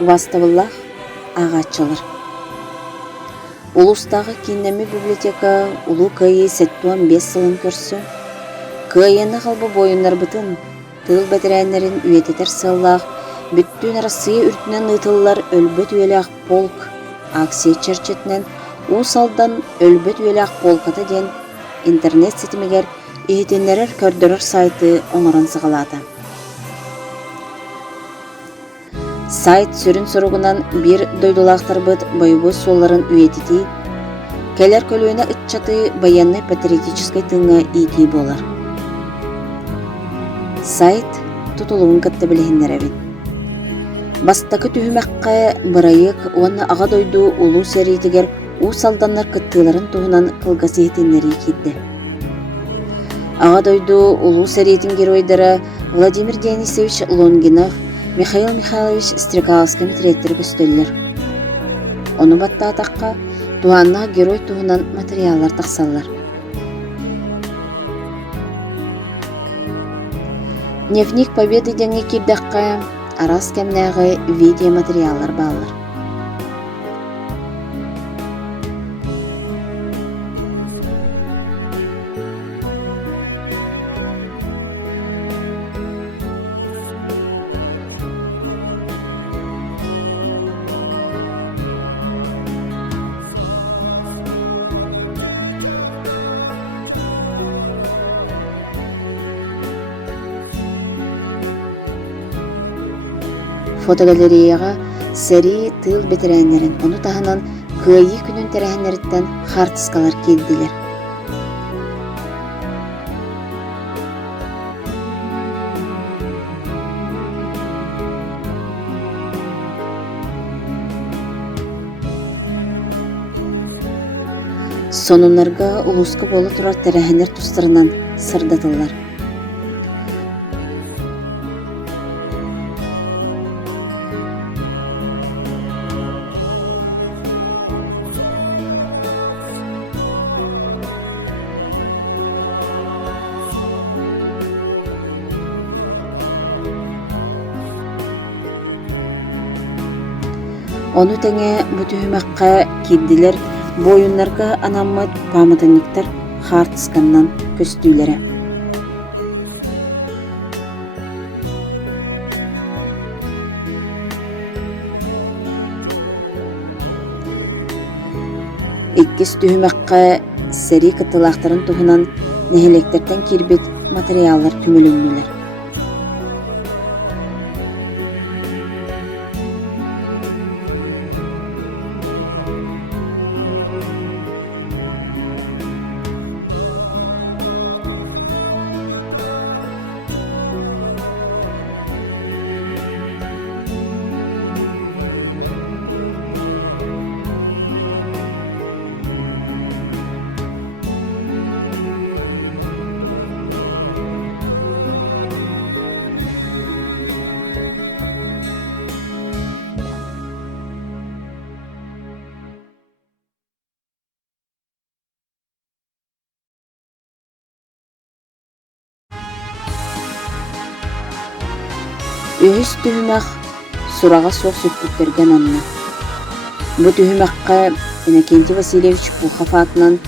Ваставыллах ағачылыр. Улустағы киннеми библиотека улу кайы 75 сылын көрсі. Кайыны қалбы бойынлар бұтын, тыл бәтірәнлерін үйететер сыллақ, бүттін Россия үртінен ұтылылар өлбөт үйелі полк, аксия черчетінен, усалдан өлбөт үйелі полкаты ден интернет сетімегер ехетенлерер көрдірір сайты оңырын сығалады. Сайт сүрін сұрығынан бір дойдулақтар бұд бойыбы соларын үйететі, кәлер көлуіне ұтчаты баянны патриотическай тыңға ики болар. Сайт тұтылуын кітті білігіндер әбін. Бастақы түхімәққа бұрайық, оны аға дойду ұлу сәрейдігер ұсалданлар кіттілерін тұғынан қылғасы етенлері кедді. Аға дойду ұлу сәрейдің геройдары Владимир Денисович Лонгинов, Михаил Михайлович Стрекаловский метреттер көстөлілер. Оны батта атаққа туғанна герой туғынан материаллар тақсалар. Дневник Победы денге кирдаққа арас кәмнәғы видеоматериаллар бағалар. Фотогалереяға сәрі тыл бетерәнлерін, оны тағынан күйі күнін тәрәхінлеріттен хартыскалар келділер. Сонунларға ұлысқы болы тұрар тәрәхінлер тұстарынан сырдатылар. Оны тәңе бұтүйімәққа кедділер бойынларға анаммат памытынниктар хартысканнан көстүйлері. Иккес түйімәққа сәрі кытылақтарын тұғынан нәхелектерден кирбет материаллар түмілінмелер. Өйіс түйімәқ сұраға соқ сөппіктерген анна. Бұ түйімәққа Иннокентий Васильевич Пухов атынан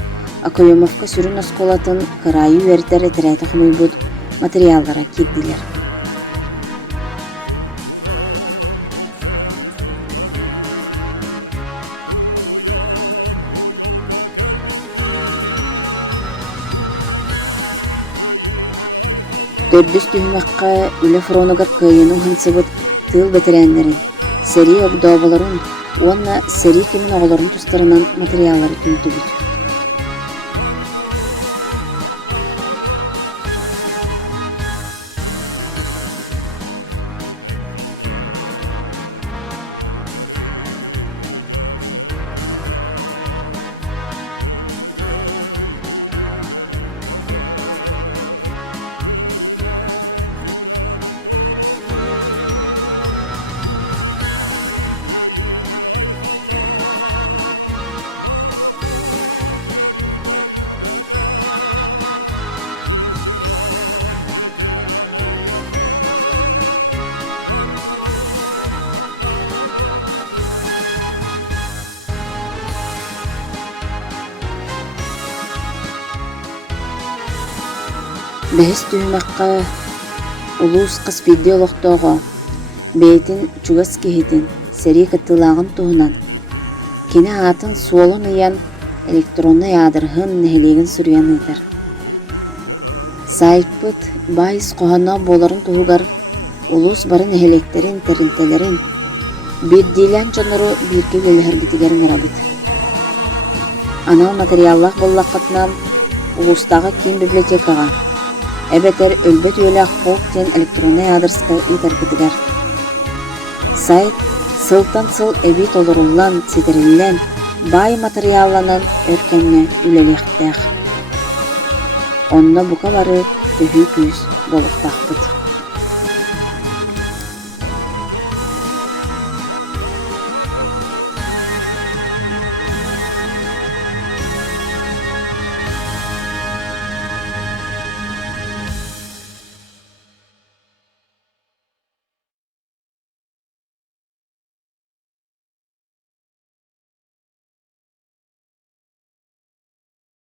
Акоемовка сүрін осколатын қырайы өрттер әтірәті құмай бұд материалдара кедділер. Төрдүс түйімәққа үлі фронугар кайының хансыбыт тыл бәтірәнлерін, сәрі обдобаларын, онна сәрі кемін оғыларын тұстарынан материаллары түнті бүт. Бәхіс түйімаққа улуус қаспидді олықтоға бәйтін чугас кехетін сәрі кыттылағын туғынан кені атын суолын ыян электронны ядырғын нәхелеген сүриян ыйтар. Сайпыт байыз қоғана боларын туғығар улуус барын нәхелектерін, тәрінтелерін бірдейлен жоныру бірге өлелергетігерін ырабыт. Анал материаллақ боллаққатынан улустағы кем библиотекаға әбәтер өлбет өлі ақпоқтен электронны ядырсқа ұйтар кетігер. Сайт сылтан сыл әбет олырулан, сетерілен, бай материалланан өркенне үлелектәқ. Онна бұқа бары төхі күз болықтақпыт.